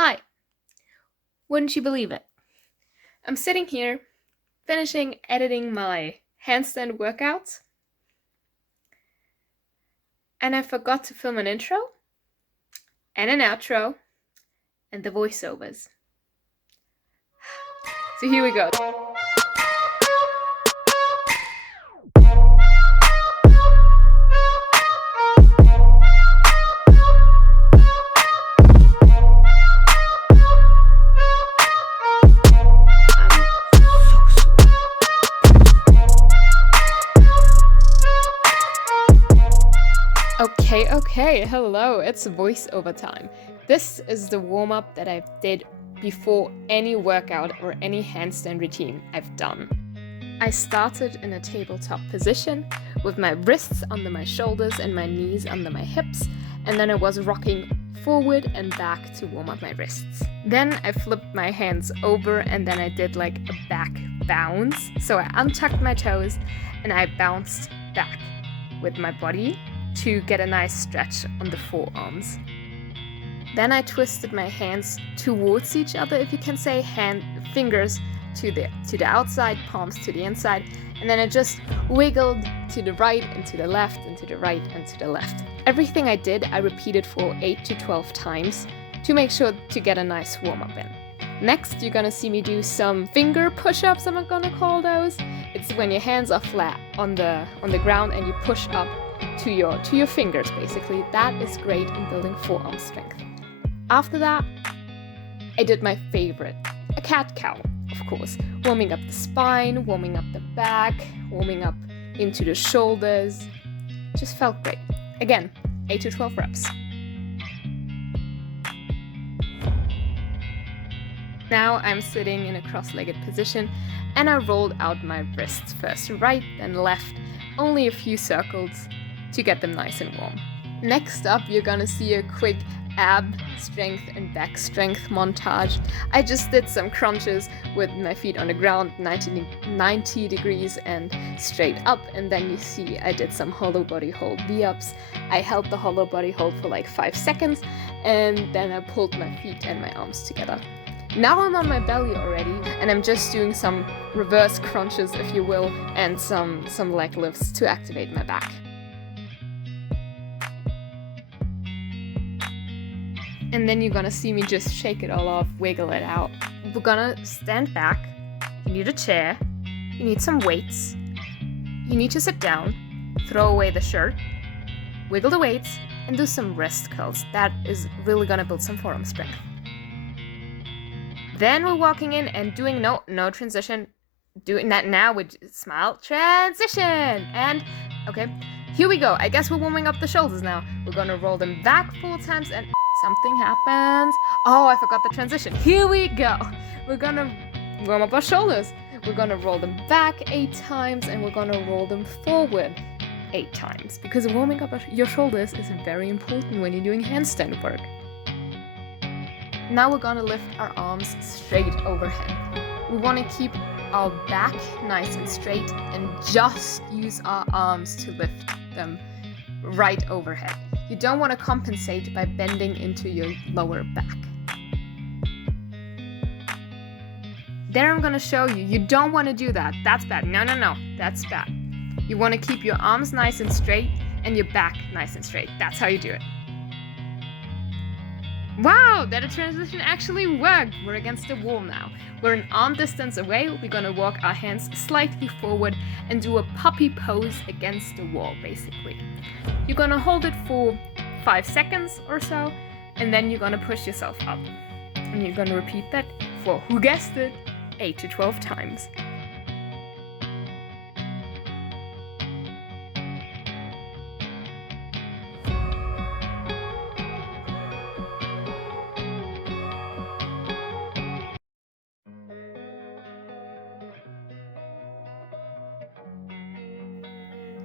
Hi! Wouldn't you believe it? I'm sitting here, finishing editing my handstand workouts, and I forgot to film an intro, and an outro, and the voiceovers. So here we go. Okay, hello, it's voiceover time. This is the warm-up that I did before any workout or any handstand routine I've done. I started in a tabletop position with my wrists under my shoulders and my knees under my hips, and then I was rocking forward and back to warm up my wrists. Then I flipped my hands over and then I did like a back bounce. So I untucked my toes and I bounced back with my body to get a nice stretch on the forearms. Then I twisted my hands towards each other, if you can say, fingers to the outside, palms to the inside, and then I just wiggled to the right and to the left and to the right and to the left. Everything I did, I repeated for 8 to 12 times to make sure to get a nice warm-up in. Next, you're gonna see me do some finger push-ups, I'm gonna call those. It's when your hands are flat on the ground and you push up to your fingers, basically. That is great in building forearm strength. After that, I did my favorite, a cat-cow, of course. Warming up the spine, warming up the back, warming up into the shoulders. Just felt great. Again, 8 to 12 reps. Now I'm sitting in a cross-legged position and I rolled out my wrists first right, then left, only a few circles to get them nice and warm. Next up, you're gonna see a quick ab strength and back strength montage. I just did some crunches with my feet on the ground, 90 degrees and straight up, and then you see I did some hollow body hold V-ups. I held the hollow body hold for like 5 seconds and then I pulled my feet and my arms together. Now I'm on my belly already and I'm just doing some reverse crunches, if you will, and some leg lifts to activate my back. And then you're gonna see me just shake it all off, wiggle it out. We're gonna stand back. You need a chair. You need some weights. You need to sit down, throw away the shirt, wiggle the weights, and do some wrist curls. That is really gonna build some forearm strength. Then we're walking in and doing no transition. Doing that now with smile transition. And okay, here we go. I guess we're warming up the shoulders now. We're gonna roll them back 4 times and something happens. Oh, I forgot the transition. Here we go. We're gonna warm up our shoulders. We're gonna roll them back 8 times and we're gonna roll them forward 8 times. Because warming up your shoulders is very important when you're doing handstand work. Now we're gonna lift our arms straight overhead. We wanna keep our back nice and straight and just use our arms to lift them right overhead. You don't want to compensate by bending into your lower back. There I'm going to show you. You don't want to do that. That's bad. No. That's bad. You want to keep your arms nice and straight and your back nice and straight. That's how you do it. Wow, that transition actually worked. We're against the wall now. We're an arm distance away. We're gonna walk our hands slightly forward and do a puppy pose against the wall, basically. You're gonna hold it for 5 seconds or so, and then you're gonna push yourself up. And you're gonna repeat that for, who guessed it, 8 to 12 times.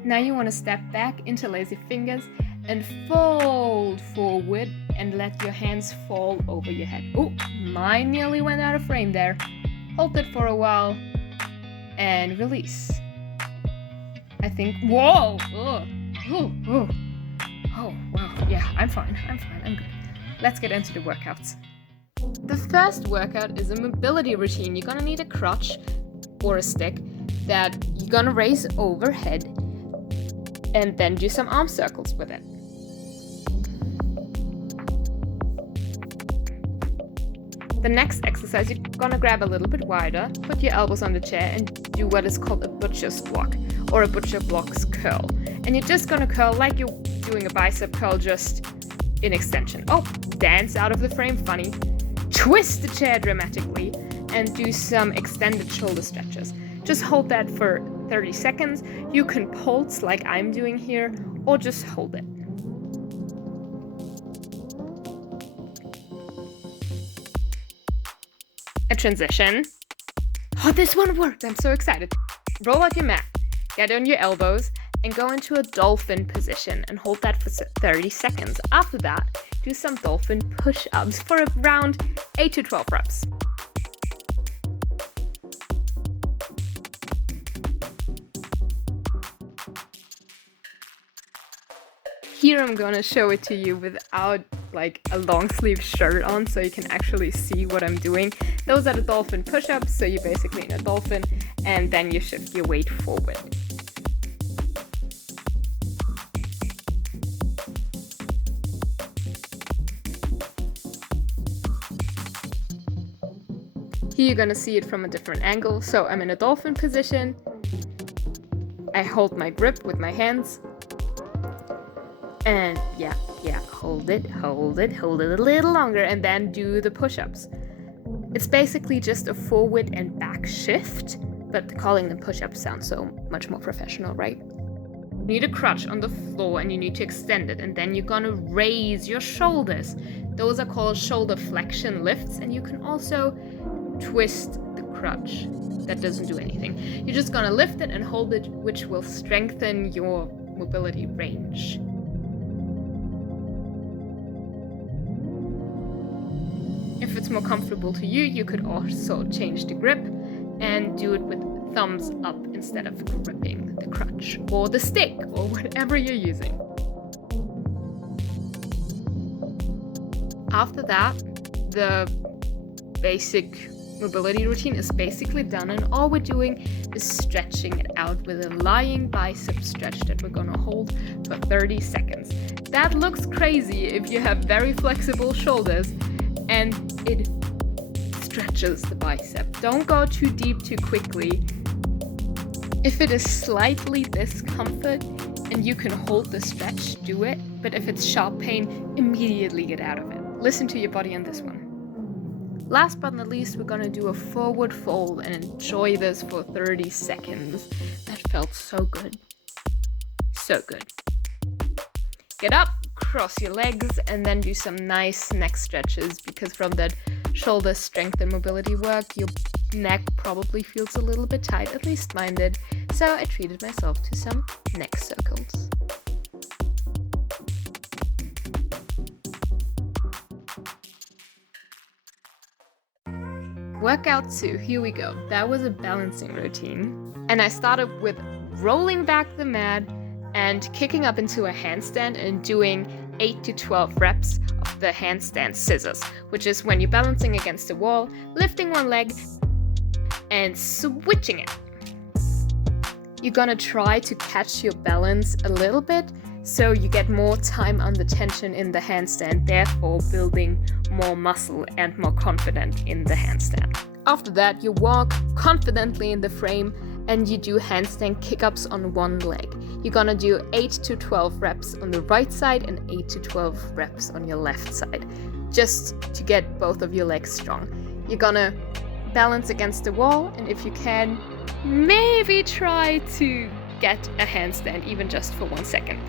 Now you want to step back into lazy fingers and fold forward and let your hands fall over your head. Oh, mine nearly went out of frame there. Hold it for a while and release. I think, whoa, oh, wow, yeah, I'm fine, I'm good. Let's get into the workouts. The first workout is a mobility routine. You're gonna need a crutch or a stick that you're gonna raise overhead and then do some arm circles with it. The next exercise, you're gonna grab a little bit wider, put your elbows on the chair and do what is called a butcher squat or a butcher blocks curl. And you're just gonna curl like you're doing a bicep curl, just in extension. Oh, dance out of the frame, funny. Twist the chair dramatically and do some extended shoulder stretches. Just hold that for 30 seconds. You can pulse like I'm doing here, or just hold it. A transition. Oh, this one worked. I'm so excited. Roll out your mat, get on your elbows, and go into a dolphin position and hold that for 30 seconds. After that, do some dolphin push-ups for around 8 to 12 reps. Here I'm gonna show it to you without like a long sleeve shirt on so you can actually see what I'm doing. Those are the dolphin push-ups, so you're basically in a dolphin and then you shift your weight forward. Here you're gonna see it from a different angle. So I'm in a dolphin position. I hold my grip with my hands. And yeah, hold it a little longer and then do the push-ups. It's basically just a forward and back shift, but calling them push-ups sounds so much more professional, right? You need a crutch on the floor and you need to extend it, and then you're gonna raise your shoulders. Those are called shoulder flexion lifts, and you can also twist the crutch. That doesn't do anything. You're just gonna lift it and hold it, which will strengthen your mobility range. If it's more comfortable to you, you could also change the grip and do it with thumbs up instead of gripping the crutch or the stick or whatever you're using. After that, the basic mobility routine is basically done, and all we're doing is stretching it out with a lying bicep stretch that we're gonna hold for 30 seconds. That looks crazy if you have very flexible shoulders, and it stretches the bicep. Don't go too deep too quickly. If it is slightly discomfort and you can hold the stretch, do it. But if it's sharp pain, immediately get out of it. Listen to your body on this one. Last but not least, we're gonna do a forward fold and enjoy this for 30 seconds. That felt so good. So good. Get up, cross your legs, and then do some nice neck stretches, because from that shoulder strength and mobility work, your neck probably feels a little bit tight, at least mine did. So I treated myself to some neck circles. Workout 2, here we go. That was a balancing routine. And I started with rolling back the mat and kicking up into a handstand and doing 8 to 12 reps of the handstand scissors, which is when you're balancing against the wall, lifting one leg and switching it. You're gonna try to catch your balance a little bit so you get more time under tension in the handstand, therefore building more muscle and more confident in the handstand. After that, you walk confidently in the frame and you do handstand kick-ups on one leg. You're gonna do 8 to 12 reps on the right side and 8 to 12 reps on your left side, just to get both of your legs strong. You're gonna balance against the wall, and if you can, maybe try to get a handstand, even just for 1 second.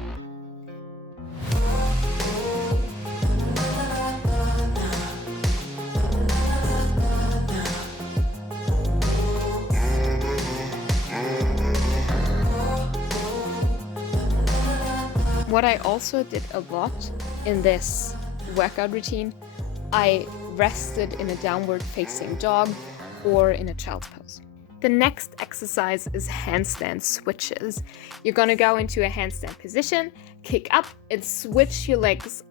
What I also did a lot in this workout routine, I rested in a downward facing dog or in a child's pose. The next exercise is handstand switches. You're gonna go into a handstand position, kick up and switch your legs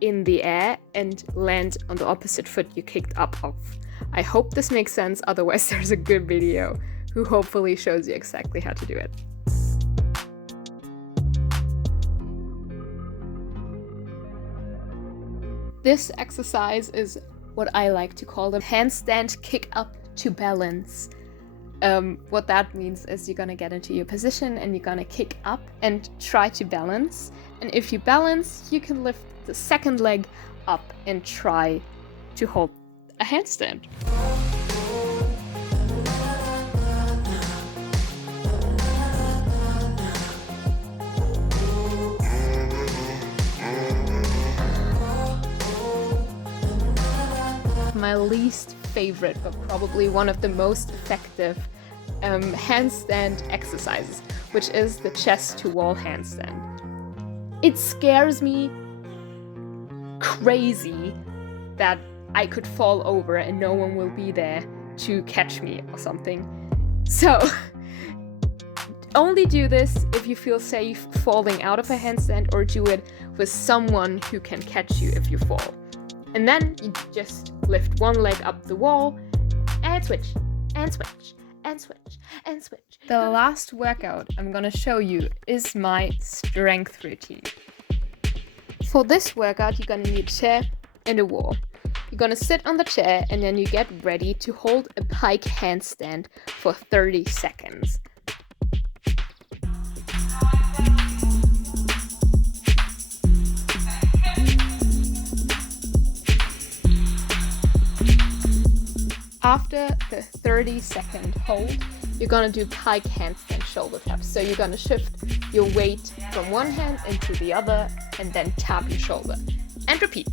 in the air and land on the opposite foot you kicked up off. I hope this makes sense, otherwise there's a good video who hopefully shows you exactly how to do it. This exercise is what I like to call the handstand kick up to balance. What that means is you're gonna get into your position and you're gonna kick up and try to balance. And if you balance, you can lift the second leg up and try to hold a handstand. My least favorite, but probably one of the most effective handstand exercises, which is the chest to wall handstand. It scares me crazy that I could fall over and no one will be there to catch me or something. So only do this if you feel safe falling out of a handstand, or do it with someone who can catch you if you fall. And then you just lift one leg up the wall and switch, and switch, and switch, and switch. The last workout I'm gonna show you is my strength routine. For this workout, you're gonna need a chair and a wall. You're gonna sit on the chair and then you get ready to hold a pike handstand for 30 seconds. After the 30-second hold, you're gonna do pike handstand shoulder taps. So you're gonna shift your weight from one hand into the other and then tap your shoulder. And repeat.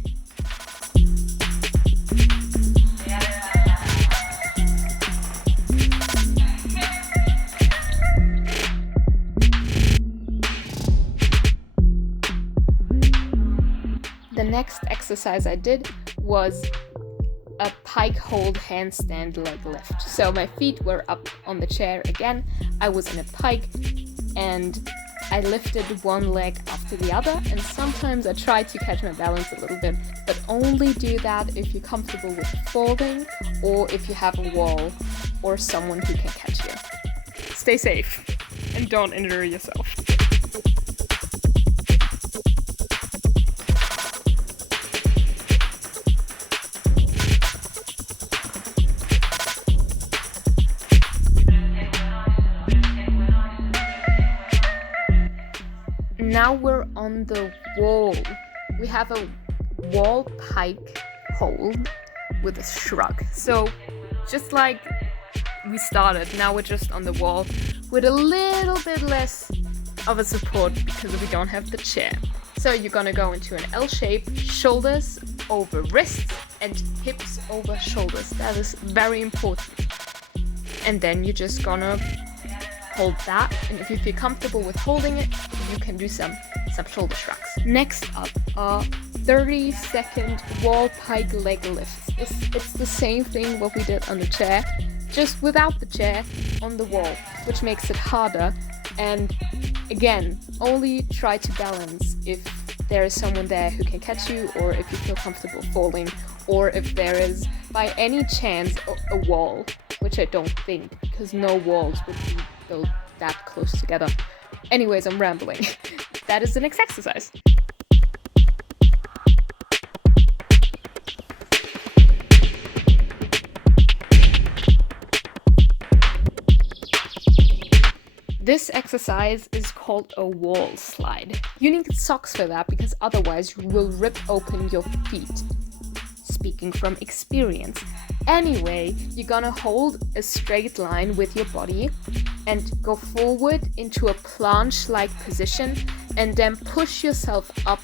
The next exercise I did was a pike hold handstand leg lift. So my feet were up on the chair again. I was in a pike and I lifted one leg after the other, and sometimes I tried to catch my balance a little bit, but only do that if you're comfortable with falling or if you have a wall or someone who can catch you. Stay safe and don't injure yourself. Now we're on the wall. We have a wall pike hold with a shrug. So just like we started, now we're just on the wall with a little bit less of a support because we don't have the chair. So you're gonna go into an L shape, shoulders over wrists and hips over shoulders. That is very important. And then you're just gonna hold that, and if you feel comfortable with holding it, you can do some shoulder shrugs. Next up are 30-second wall pike leg lifts. It's the same thing what we did on the chair, just without the chair on the wall, which makes it harder. And again, only try to balance if there is someone there who can catch you, or if you feel comfortable falling, or if there is by any chance a wall, which I don't think, because no walls would be built that close together. Anyways, I'm rambling. That is the next exercise. This exercise is called a wall slide. You need socks for that because otherwise you will rip open your feet. Speaking from experience. Anyway, you're gonna hold a straight line with your body and go forward into a planche-like position and then push yourself up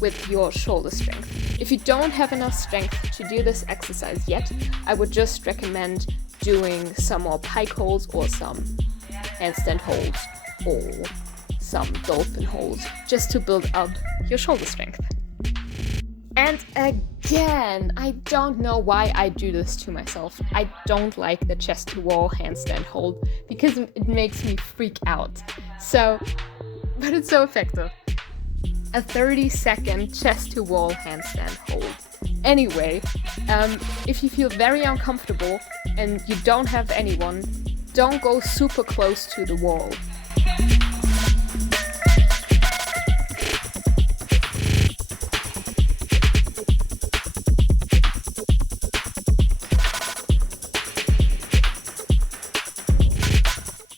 with your shoulder strength. If you don't have enough strength to do this exercise yet, I would just recommend doing some more pike holds or some handstand holds or some dolphin holds just to build up your shoulder strength. And again, I don't know why I do this to myself. I don't like the chest to wall handstand hold because it makes me freak out. But it's so effective. a 30-second chest to wall handstand hold. Anyway, if you feel very uncomfortable and you don't have anyone, don't go super close to the wall.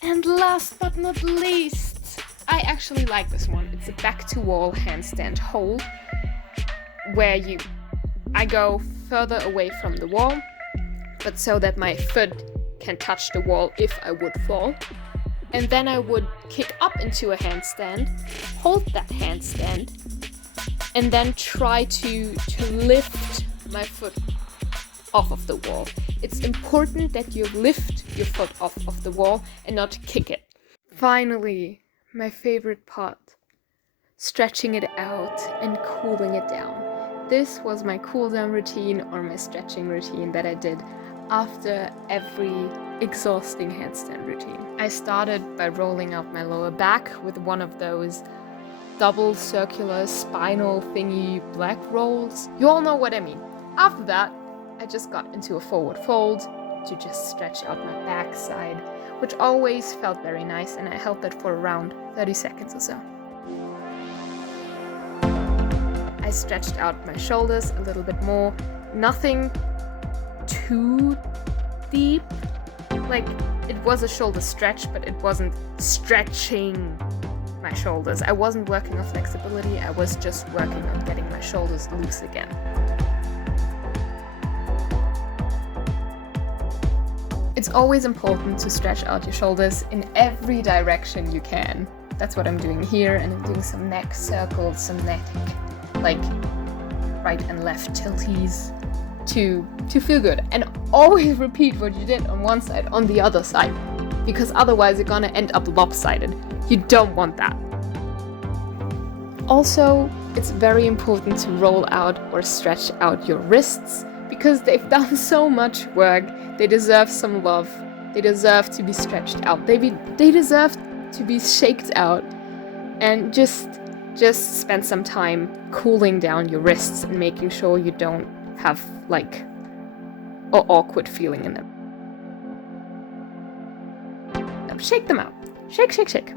And last but not least, I actually like this one. It's a back to wall handstand hold where I go further away from the wall, but so that my foot can touch the wall if I would fall. And then I would kick up into a handstand, hold that handstand, and then try to lift my foot off of the wall. It's important that you lift your foot off of the wall and not kick it. Finally, my favorite part, stretching it out and cooling it down. This was my cooldown routine or my stretching routine that I did after every exhausting handstand routine. I started by rolling out my lower back with one of those double circular spinal thingy black rolls. You all know what I mean. After that, I just got into a forward fold to just stretch out my backside, which always felt very nice, and I held that for around 30 seconds or so. I stretched out my shoulders a little bit more. Nothing too deep. Like, it was a shoulder stretch, but it wasn't stretching my shoulders. I wasn't working on flexibility, I was just working on getting my shoulders loose again. It's always important to stretch out your shoulders in every direction you can. That's what I'm doing here, and I'm doing some neck circles, some neck, like, right and left tilties to feel good. And always repeat what you did on one side on the other side, because otherwise you're gonna end up lopsided. You don't want that. Also, it's very important to roll out or stretch out your wrists, because they've done so much work. They deserve some love. They deserve to be stretched out. They deserve to be shaked out. And just spend some time cooling down your wrists and making sure you don't have, like, an awkward feeling in them. Now, shake them out. Shake, shake, shake.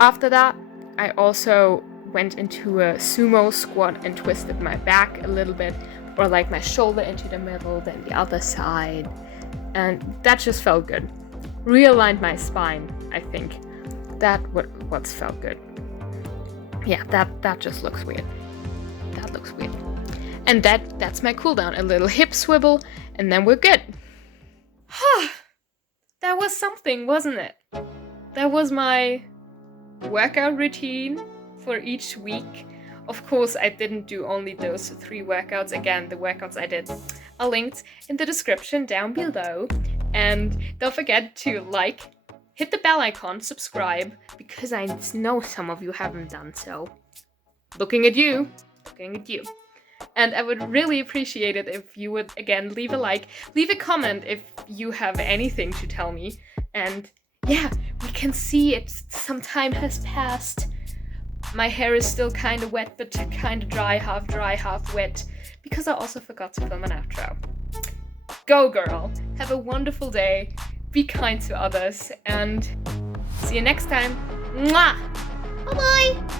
After that, I also went into a sumo squat and twisted my back a little bit, or like my shoulder into the middle, then the other side, and that just felt good. Realigned my spine, I think. That what felt good. Yeah, that just looks weird. That looks weird. And that's my cooldown. A little hip swivel, and then we're good. That was something, wasn't it? That was my workout routine for each week. Of course, I didn't do only those 3 workouts. Again, the workouts I did are linked in the description down below. And don't forget to like, hit the bell icon, subscribe, because I know some of you haven't done so. Looking at you. And I would really appreciate it if you would, again, leave a like, leave a comment if you have anything to tell me. And yeah, we can see it. Some time has passed. My hair is still kind of wet, but kind of dry, half wet, because I also forgot to film an outro. Go girl! Have a wonderful day, be kind to others, and see you next time. Mwah! Bye-bye!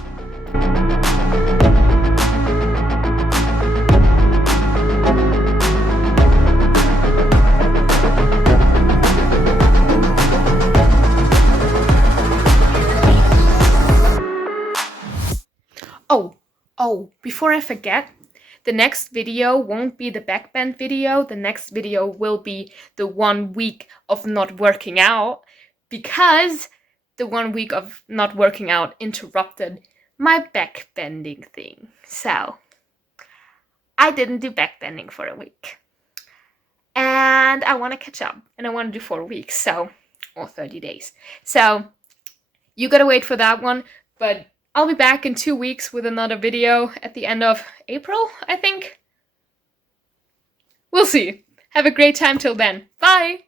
Oh, before I forget, the next video won't be the backbend video. The next video will be the 1 week of not working out, because the 1 week of not working out interrupted my backbending thing. So, I didn't do backbending for a week. And I want to catch up, and I want to do 4 weeks, or 30 days. So, you gotta wait for that one, but I'll be back in 2 weeks with another video at the end of April, I think. We'll see. Have a great time till then. Bye!